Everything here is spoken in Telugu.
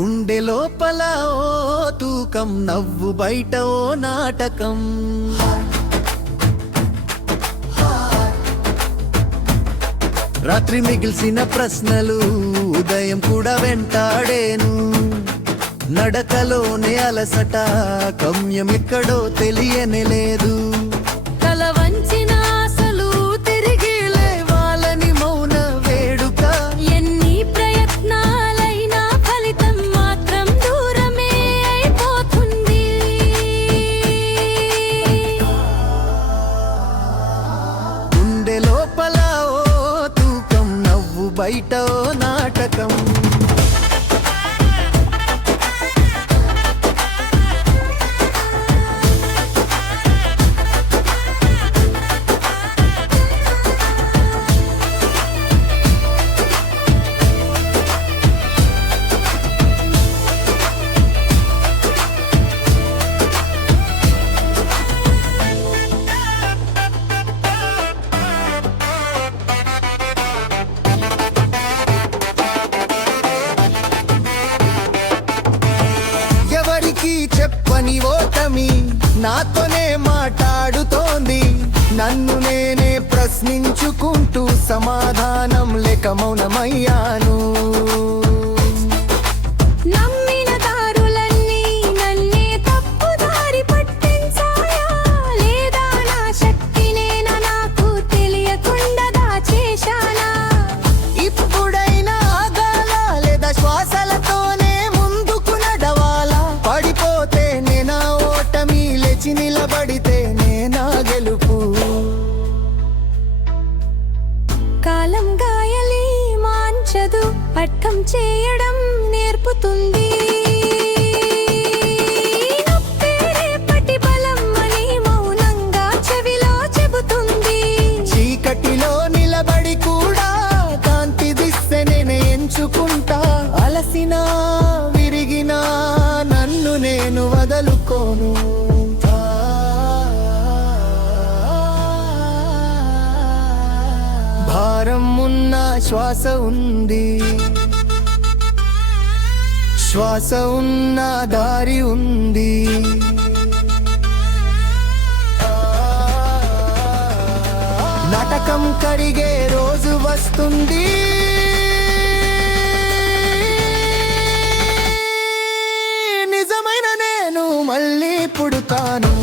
గుండె లోపల ఓ తూకం, నవ్వు బయట ఓ నాటకం. రాత్రి మిగిల్సిన ప్రశ్నలు ఉదయం కూడా వెంటాడేను. నడకలోనే అలసట, గమ్యం ఎక్కడో తెలియనే లేదు. తల వంచిన ఆశలు తిరిగి లేవాలని మౌన వేడుక. ఎన్ని ప్రయత్నాలైనా ఫలితం మాత్రం దూరమే అయిపోతుంది. గుండె లోపల ఓ తూకం, నవ్వు బయట ఓ నాటకం. చెప్పని ఓటమి నాతోనే మాట్లాడుతోంది. నన్ను నేనే ప్రశ్నించుకుంటూ సమాధానం లేక మౌనమయ్యాను. నిలబడితే నేనా గెలుపు. కాలం గాయలి మాంచదు, అర్థం చేయడం నేర్పుతుంది. రేపటి బలం అని మౌనంగా చెవిలో చెబుతుంది. చీకటిలో నిలబడి కూడా కాంతి దిశ నేను ఎంచుకుంటా. అలసినా విరిగినా నన్ను నేను వదులుకోను. భారం ఉన్న శ్వాస ఉంది, శ్వాస ఉన్న దారి ఉంది. నాటకం కరిగే రోజు వస్తుంది. నిజమైన నేను మళ్ళీ పుడతాను.